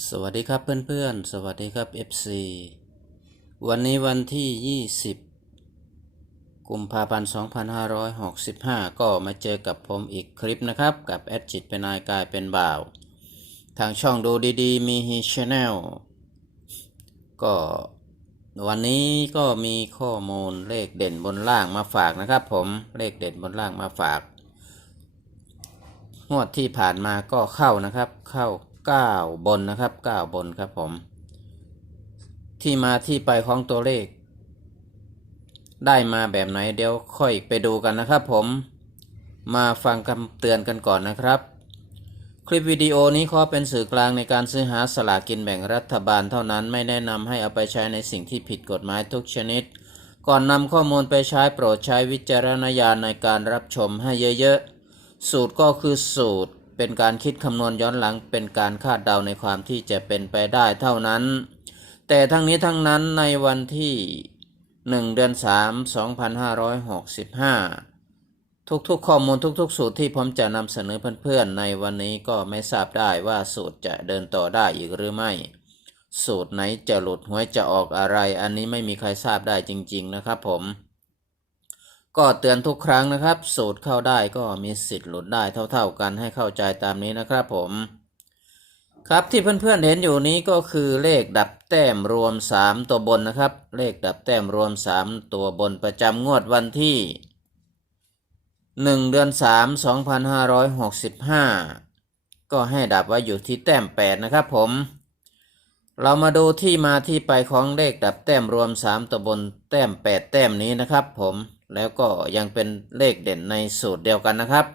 สวัสดีครับเพื่อนๆ สวัสดีครับ FC วันนี้วันที่ 20 กุมภาพันธ์ 2565 ก็มาเจอกับผมอีกคลิปนะครับ กับแอดจิตเป็นนายกายเป็นบ่าว ทางช่องดูดีๆ มีฮีชแนลก็วันนี้ก็มีข้อมูลเลขเด่นบนล่างมาฝากนะครับผม เลขเด่นบนล่างมาฝาก งวดที่ผ่านมาก็เข้านะครับ เข้า 9 บนนะครับ 9 บนครับผม ที่มาที่ไปของตัวเลข ได้มาแบบไหนเดี๋ยวค่อยไปดูกันนะครับผมมาฟังคำเตือนกันก่อนนะครับ คลิปวิดีโอนี้ขอเป็นสื่อกลางในการซื้อหาสลากกินแบ่งรัฐบาลเท่านั้นไม่แนะนำให้เอาไปใช้ในสิ่งที่ผิดกฎหมายทุกชนิด ก่อนนำข้อมูลไปใช้โปรดใช้วิจารณญาณในการรับชมให้เยอะๆ สูตรก็คือสูตร เป็นการคิดคำนวณย้อนหลังเป็นการคาดเดาในความที่จะเป็นไปได้เท่านั้น แต่ทั้งนี้ทั้งนั้นในวันที่ 1 เดือน 3 2565 ทุกๆ ข้อมูลทุกๆ สูตรที่ผมจะนำเสนอเพื่อนๆ ในวันนี้ก็ไม่ทราบได้ว่าสูตรจะเดินต่อได้อีกหรือไม่ สูตรไหนจะหลุดหวยจะออกอะไร อันนี้ไม่มีใครทราบได้จริง ๆ นะครับผม ก็เตือนทุกครั้งนะครับ สูตรเข้าได้ก็มีสิทธิ์หลุดได้เท่า ๆกันให้เข้าใจตามนี้นะครับผม ครับที่เพื่อนๆเห็นอยู่นี้ก็คือเลขดับแต้มรวม 3 ตัวบนนะครับ เลขดับแต้มรวม 3 ตัวบนประจำงวดวันที่ 1 เดือน 3 2565 ก็ให้ดับไว้อยู่ที่แต้ม 8 นะครับผมเรามาดูที่มาที่ไปของเลขดับแต้มรวม 3 ตัวบนแต้ม 8 แต้มนี้นะครับผม แล้วก็ยังเป็นเลขเด่นในสูตรเดียวกันนะครับ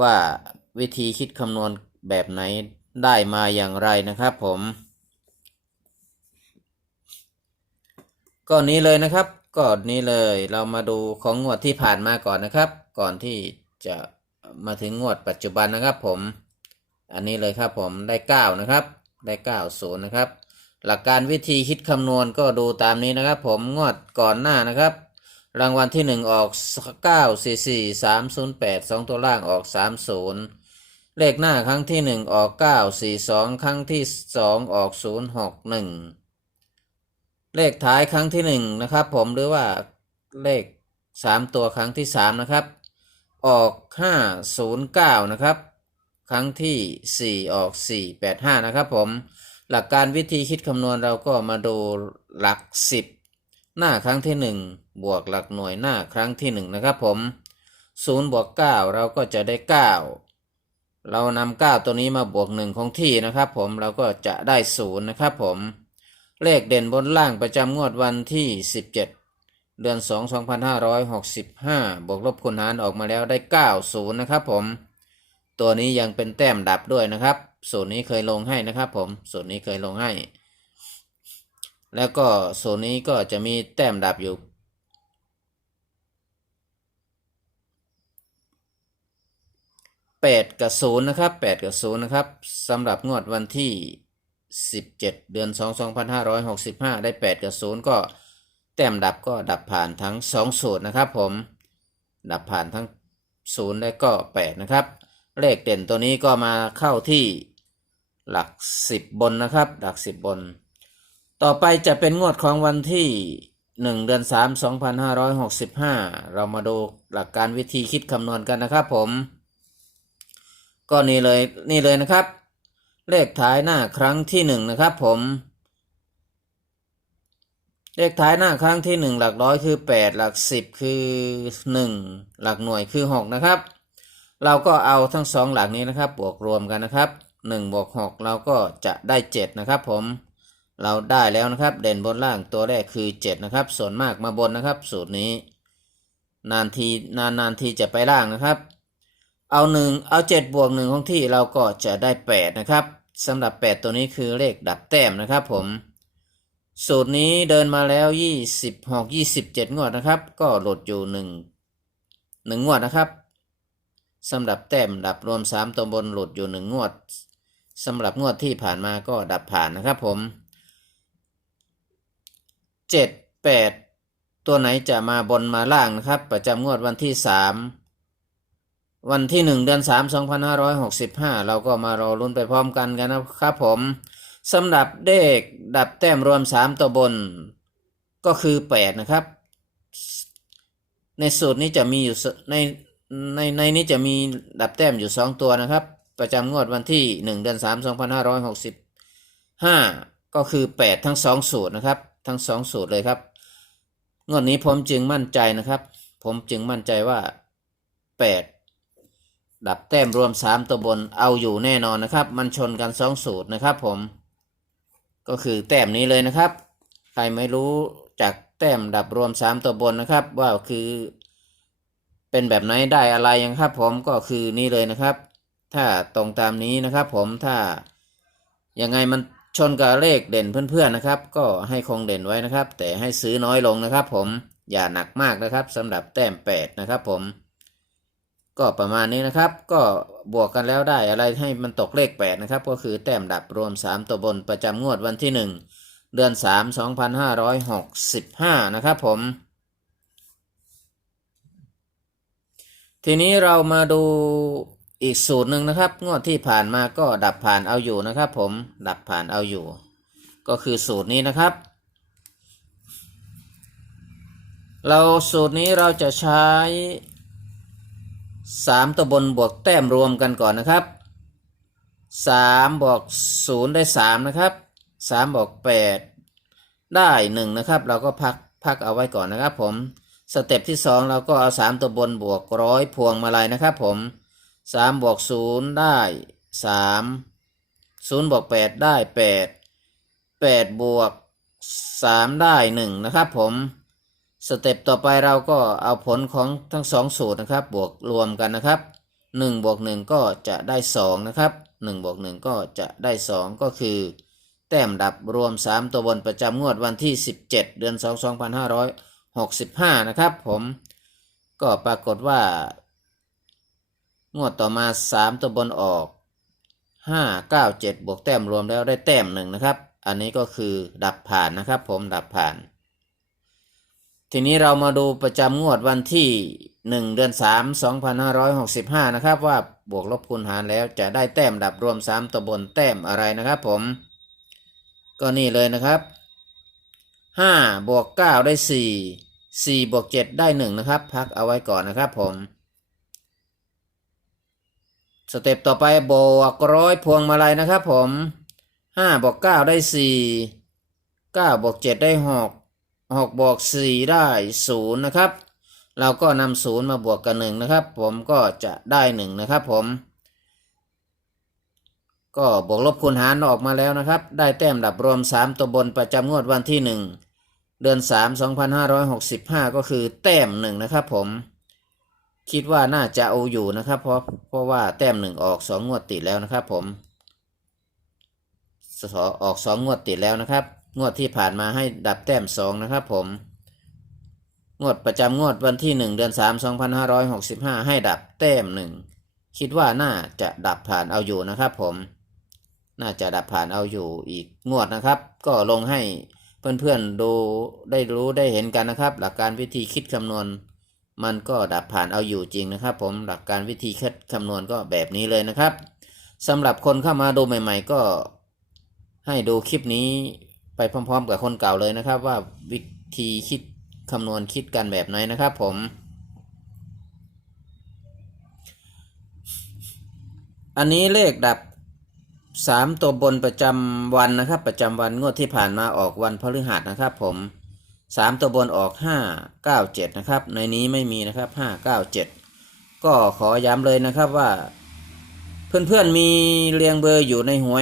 ว่าวิธีคิดคำนวณแบบไหนได้มาอย่างไรนะครับผม ก็นี้เลยนะครับก็นี้เลยเรามาดูของงวดที่ผ่านมาก่อนนะครับ ก่อนที่จะมาถึงงวดปัจจุบันนะครับผม อันนี้เลยครับผมได้ 9 นะครับ ได้ 9 0 นะครับ หลักการวิธีคิดคำนวณก็ดูตามนี้นะครับ ผมงวดก่อนหน้านะครับ รางวัลที่1ออก9 4 4 3 0 8 2ตัวล่างออก30เลขหน้าครั้งที่1ออก9 4 2ครั้งที่2ออก0 6 1เลขท้ายครั้งที่1นะครับ ผมหรือว่าเลข3ตัวครั้งที่3นะครับ ออก509นะครับ ครั้งที่4ออก485นะครับ ผมหลักการวิธีคิดคำนวณเราก็มาดูหลัก10หน้าครั้งที่1 บวกหลักหน่วยหน้าครั้งที่ 1 นะครับผม0บวก9เราก็จะได้ 9 เรานำ9ตัวนี้มาบวก 1 ของที่นะครับผมเราก็จะได้ 0 นะครับผม เลขเด่นบนล่างประจำงวดวันที่ 17 เดือน 2 2565 บวกลบคูณหารออกมาแล้วได้ 90 นะครับผม ตัวนี้ยังเป็นแต้มดับด้วยนะครับสูตรนี้เคยลงให้นะครับผมสูตรนี้เคยลงให้ แล้วก็สูตรนี้ก็จะมีแต้มดับอยู่ 8 กับ 0 นะครับ 8 กับ 0 นะครับสำหรับงวดวันที่ 17 เดือน 2 2565 ได้ 8 กับ 0 ก็แต้มดับก็ดับผ่านทั้ง 2 สูตรนะครับผม ดับผ่านทั้ง 0 และก็ 8 นะครับ เลขเด่นตัวนี้ก็มาเข้าที่หลัก 10 บนนะครับ หลัก 10 บน ต่อไปจะเป็นงวดของวันที่ 1 เดือน 3 2565 เรามาดูหลักการวิธีคิดคำนวณกันนะครับผม ก็นี่เลยนี่เลยนะครับ เลขท้ายหน้าครั้งที่หนึ่งนะครับ ผม เลขท้ายหน้าครั้งที่หนึ่งหลักร้อยคือแปดหลักสิบคือหนึ่งหลักหน่วยคือหกนะครับ เราก็เอาทั้งสองหลักนี้นะครับบวกรวมกันนะครับหนึ่งบวกหกเราก็จะได้เจ็ดนะครับ ผมเราได้แล้วนะครับ เด่นบนล่างตัวแรกคือเจ็ดนะครับ ส่วนมากมาบนนะครับ สูตรนี้ นานทีนานนานทีจะไปล่างนะครับ เอาหนึ่งเอาเจ็ดบวกหนึ่งของที่เราก็จะได้แปดนะครับสำหรับแปดตัวนี้คือเลขดับแต้มนะครับผม สูตรนี้เดินมาแล้วยี่สิบหกยี่สิบเจ็ดงวดนะครับ ก็หลดอยู่หนึ่งหนึ่งงวดนะครับสำหรับแต้มดับรวมสามตัวบนหลดอยู่หนึ่งงวดสำหรับงวดที่ผ่านมาก็ดับผ่านนะครับผมเจ็ดแปดตัวไหนจะมาบนมาล่างนะครับ ประจำงวดวันที่สาม วันที่หนึ่งเดือนสามสองพันห้าร้อยหกสิบห้าเราก็มารอลุ้นไปพร้อมกันกันนะครับผมสำหรับเลขดับแต้มรวมสามตัวบน ก็คือแปดนะครับ ในสูตรนี้จะมีอยู่ในในในนี้จะมีดับแต้มอยู่สองตัวนะครับ ประจำงวดวันที่หนึ่งเดือนสามสองพันห้าร้อยหกสิบห้าก็คือแปดทั้งสองสูตรนะครับ ทั้งสองสูตรเลยครับงวดนี้ผมจึงมั่นใจนะครับ ผมจึงมั่นใจว่าแปด ดับแต้มรวมสามตัวบนเอาอยู่แน่นอนนะครับ มันชนกันสองสูตรนะครับ ผม ก็คือแต้มนี้เลยนะครับ ใครไม่รู้จากแต้มดับรวมสามตัวบนนะครับ ว่าคือ เป็นแบบไหนได้อะไรยังครับ ผมก็คือนี่เลยนะครับ ถ้าตรงตามนี้นะครับ ผมถ้ายังไงมันชนกับเลขเด่นเพื่อนๆนะครับ ก็ให้คงเด่นไว้นะครับ แต่ให้ซื้อน้อยลงนะครับ ผมอย่าหนักมากนะครับสำหรับแต้มแปดนะครับ ผม ก็ประมาณนี้นะครับ ก็บวกกันแล้วได้อะไรให้มันตกเลขแปดนะครับ ก็คือแต้มดับรวมสามตัวบนประจำงวดวันที่หนึ่งเดือนสามสองพันห้าร้อยหกสิบห้านะครับผม ทีนี้เรามาดูอีกสูตรหนึ่งนะครับ งวดที่ผ่านมาก็ดับผ่านเอาอยู่นะครับผมดับผ่านเอาอยู่ ก็คือสูตรนี้นะครับ เราสูตรนี้เราจะใช้ สามตัวบนบวกแต้มรวมกันก่อนนะครับสามบวกศูนย์ได้สามนะครับสามบวกแปดได้หนึ่งนะครับ เราก็พักพักเอาไว้ก่อนนะครับผม สเต็ปที่สองเราก็เอาสามตัวบนบวกร้อยพวงมาลัยนะครับผมสามบวกศูนย์ได้สามศูนย์บวกแปดได้แปดแปดบวกสามได้หนึ่งนะครับผม สเต็ปต่อไปเราก็เอาผลของทั้งสองสูตรนะครับ บวกรวมกันนะครับหนึ่งบวกหนึ่งก็จะได้สองนะครับหนึ่งบวกหนึ่งก็จะได้สองก็คือ แต้มดับรวมสามตัวบนประจำงวดวันที่สิบเจ็ดเดือนสองสองพันห้าร้อยหกสิบห้านะครับ ผมก็ปรากฏว่า งวดต่อมาสามตัวบนออกห้าเก้าเจ็ดบวกแต้มรวมแล้วได้แต้มหนึ่งนะครับ อันนี้ก็คือดับผ่านนะครับ ผมดับผ่าน ทีนี้เรามาดูประจำงวดวันที่หนึ่งเดือนสามสองพันห้าร้อยหกสิบห้านะครับ ว่าบวกลบคูณหารแล้วจะได้แต้มดับรวมสามตบนแต้มอะไรนะครับผม ก็นี่เลยนะครับห้าบวกเก้าได้สี่สี่บวกเจ็ดได้หนึ่งนะครับ พักเอาไว้ก่อนนะครับผม สเต็ปต่อไปบวกร้อยพวงมาลัยนะครับผมห้าบวกเก้าได้สี่เก้าบวกเจ็ดได้หก หกบวกสี่ได้ศูนย์นะครับ เราก็นำศูนย์มาบวกกับหนึ่งนะครับ ผมก็จะได้หนึ่งนะครับ ผม ก็บวกลบคูณหารออกมาแล้วนะครับ ได้แต้มดับรวม 3 ตัวบนประจำงวดวันที่ 1 เดือน 3 2565 ก็คือแต้มหนึ่งนะครับ ผมคิดว่าน่าจะเอาอยู่นะครับเพราะเพราะว่าแต้มหนึ่งออกสองงวดติดแล้วนะครับผมสออกสองงวดติดแล้วนะครับ งวดที่ผ่านมาให้ดับแต้มสองนะครับผม งวดประจำงวดวันที่1เดือน3 2565ให้ดับแต้มหนึ่งคิดว่าน่าจะดับผ่านเอาอยู่นะครับผม น่าจะดับผ่านเอาอยู่อีกงวดนะครับ ก็ลงให้เพื่อนๆดูได้รู้ได้เห็นกันนะครับ หลักการวิธีคิดคำนวณ มันก็ดับผ่านเอาอยู่จริงนะครับ ผมหลักการวิธีคิดคำนวณก็แบบนี้เลยนะครับสำหรับคนเข้ามาดูใหม่ ๆ ก็ให้ดูคลิปนี้ ไปพร้อมๆกับคนเก่าเลยนะครับ ว่าวิธีคิดคำนวณคิดกันแบบไหนนะครับผม อันนี้เลขดับสามตัวบนประจำวันนะครับ ประจำวันงวดที่ผ่านมาออกวันพฤหัสนะครับผมสามตัวบนออกห้าเก้าเจ็ดนะครับ ในนี้ไม่มีนะครับห้าเก้าเจ็ดก็ขอย้ำเลยนะครับว่า เพื่อนๆมีเรียงเบอร์อยู่ในหัว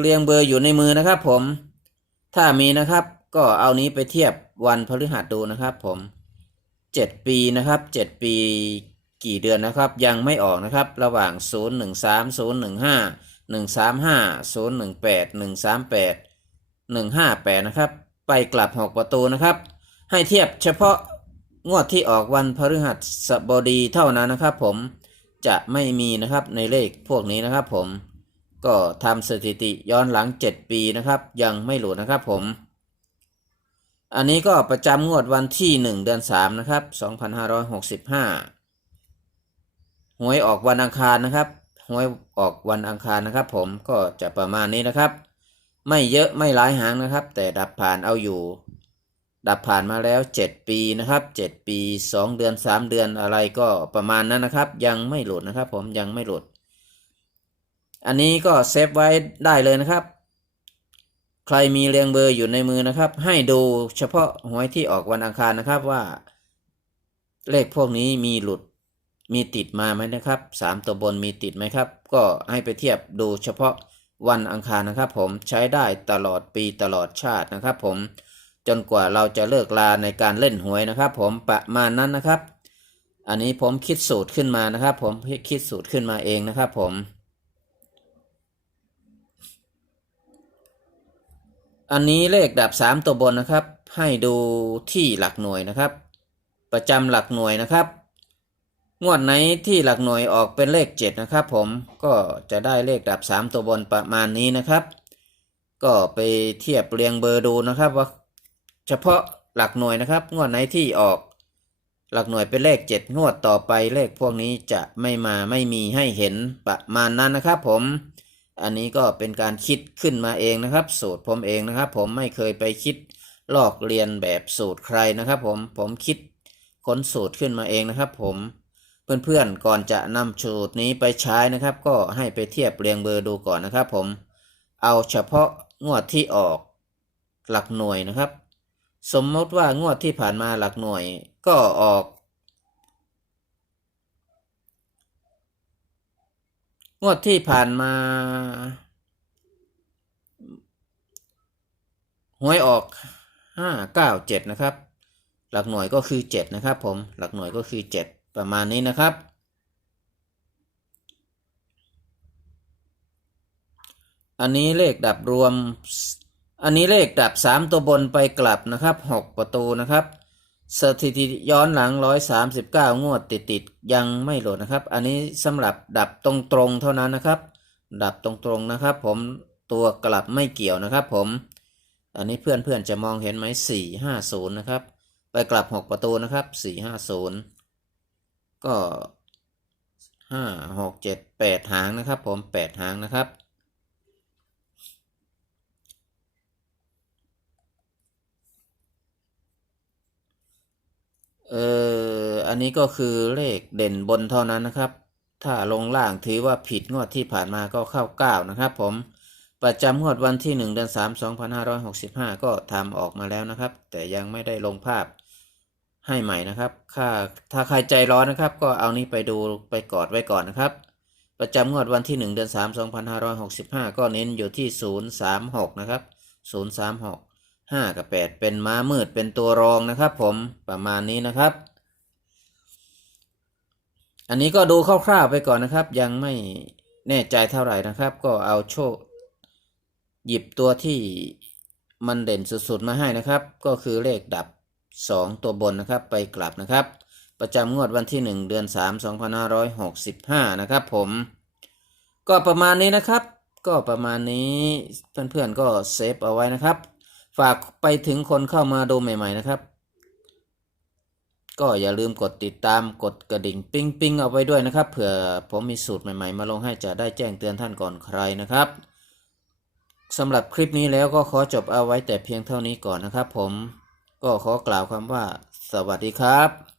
เรียงเบอร์อยู่ในมือนะครับผม ถ้ามีนะครับก็เอานี้ไปเทียบวันพฤหัสดูนะครับ ผมเจ็ดปีนะครับเจ็ดปีกี่เดือนนะครับ ยังไม่ออกนะครับ ระหว่างศูนย์หนึ่งสามศูนย์หนึ่งห้าหนึ่งสามห้าศูนย์หนึ่งแปดหนึ่งสามแปดหนึ่งห้าแปดนะครับ ไปกลับหกประตูนะครับ ให้เทียบเฉพาะงวดที่ออกวันพฤหัสบดีเท่านั้นนะครับ ผมจะไม่มีนะครับในเลขพวกนี้นะครับผม ก็ทำสถิติย้อนหลัง 7 ปีนะครับ ยังไม่หลุดนะครับผม อันนี้ก็ประจำงวดวันที่ 1 เดือน 3 นะครับ 2565 หวยออกวันอังคารนะครับหวยออกวันอังคารนะครับผมก็จะประมาณนี้นะครับ ไม่เยอะไม่หลายหางนะครับ แต่ดับผ่านเอาอยู่ ดับผ่านมาแล้ว 7 ปีนะครับ 7 ปี 2 เดือน 3 เดือนอะไรก็ประมาณนั้นนะครับ ยังไม่หลุดนะครับ ผมยังไม่หลุด อันนี้ก็เซฟไว้ได้เลยนะครับ ใครมีเรียงเบอร์อยู่ในมือนะครับ ให้ดูเฉพาะหวยที่ออกวันอังคารนะครับว่า เลขพวกนี้มีหลุดมีติดมาไหมนะครับสามตัวบนมีติดไหมครับ ก็ให้ไปเทียบดูเฉพาะวันอังคารนะครับ ผมใช้ได้ตลอดปีตลอดชาตินะครับ ผมจนกว่าเราจะเลิกลาในการเล่นหวยนะครับ ผมประมาณนั้นนะครับ อันนี้ผมคิดสูตรขึ้นมานะครับ ผมคิดสูตรขึ้นมาเองนะครับ ผม อันนี้เลขดับสามตัวบนนะครับ ให้ดูที่หลักหน่วยนะครับ ประจำหลักหน่วยนะครับ งวดไหนที่หลักหน่วยออกเป็นเลขเจ็ดนะครับ ผมก็จะได้เลขดับสามตัวบนประมาณนี้นะครับ ก็ไปเทียบเรียงเบอร์ดูนะครับว่า เฉพาะหลักหน่วยนะครับ งวดไหนที่ออกหลักหน่วยเป็นเลขเจ็ดงวดต่อไปเลขพวกนี้จะไม่มาไม่มีให้เห็นประมาณนั้นนะครับผม อันนี้ก็เป็นการคิดขึ้นมาเองนะครับ สูตรผมเองนะครับ ผมไม่เคยไปคิดลอกเรียนแบบสูตรใครนะครับ ผมผมคิดค้นสูตรขึ้นมาเองนะครับ ผมเพื่อนๆก่อนจะนำสูตรนี้ไปใช้นะครับ ก็ให้ไปเทียบเรียงเบอร์ดูก่อนนะครับ ผมเอาเฉพาะงวดที่ออกหลักหน่วยนะครับ สมมติว่างวดที่ผ่านมาหลักหน่วยก็ออก งวดที่ผ่านมาหวยออกห้าเก้าเจ็ดนะครับ หลักหน่วยก็คือเจ็ดนะครับผมหลักหน่วยก็คือเจ็ดประมาณนี้นะครับ อันนี้เลขดับรวม อันนี้เลขดับสามตัวบนไปกลับนะครับหกประตูนะครับ สถิติย้อนหลังร้อยสามสิบเก้างวดติดติดๆยังไม่โหลดนะครับ อันนี้สำหรับดับตรงตรงๆเท่านั้นนะครับ ดับตรงตรงๆนะครับ ผมตัวกลับไม่เกี่ยวนะครับ ผม อันนี้เพื่อนๆจะมองเห็นไหมสี่ห้าศูนะครับ ไปกลับหกประตูนะครับสี่ห้าศูนย์ก็ห้าหกเจ็ดแปดหางนะครับ ผมแปดหางนะครับ เอออันนี้ก็คือเลขเด่นบนเท่านั้นนะครับ ถ้าลงล่างถือว่าผิดงวดที่ผ่านมาก็เข้าเก้านะครับ ผมประจำงวดวันที่หนึ่งเดือนสามสองพันห้าร้อยหกสิบห้าก็ทำออกมาแล้วนะครับ แต่ยังไม่ได้ลงภาพให้ใหม่นะครับถ้าถ้าใครใจร้อนนะครับ ก็เอานี้ไปดูไปกอดไว้ก่อนนะครับ ประจำงวดวันที่หนึ่งเดือนสามสองพันห้าร้อยหกสิบห้าก็เน้นอยู่ที่ศูนย์สามหกนะครับศูนย์สามหก ห้ากับแปดเป็นม้ามืดเป็นตัวรองนะครับ ผมประมาณนี้นะครับ อันนี้ก็ดูคร่าวๆไปก่อนนะครับ ยังไม่แน่ใจเท่าไหร่นะครับ ก็เอาโชค หยิบตัวที่มันเด่นสุดๆมาให้นะครับ ก็คือเลขดับ 2 ตัวบนนะครับ ไปกลับนะครับ ประจำงวดวันที่ 1 เดือน 3 2565 นะครับ ผมก็ประมาณนี้นะครับ ก็ประมาณนี้เพื่อนๆก็เซฟเอาไว้นะครับ ฝากไปถึงคนเข้ามาดูใหม่ ๆ นะครับ ก็อย่าลืมกดติดตามกดกระดิ่งปิ้งปิ้งเอาไว้ด้วยนะครับ เผื่อผมมีสูตรใหม่ๆ มาลงให้จะได้แจ้งเตือนท่านก่อนใครนะครับสำหรับคลิปนี้แล้วก็ขอจบเอาไว้แต่เพียงเท่านี้ก่อนนะครับ ผมก็ขอกล่าวคำว่า สวัสดีครับ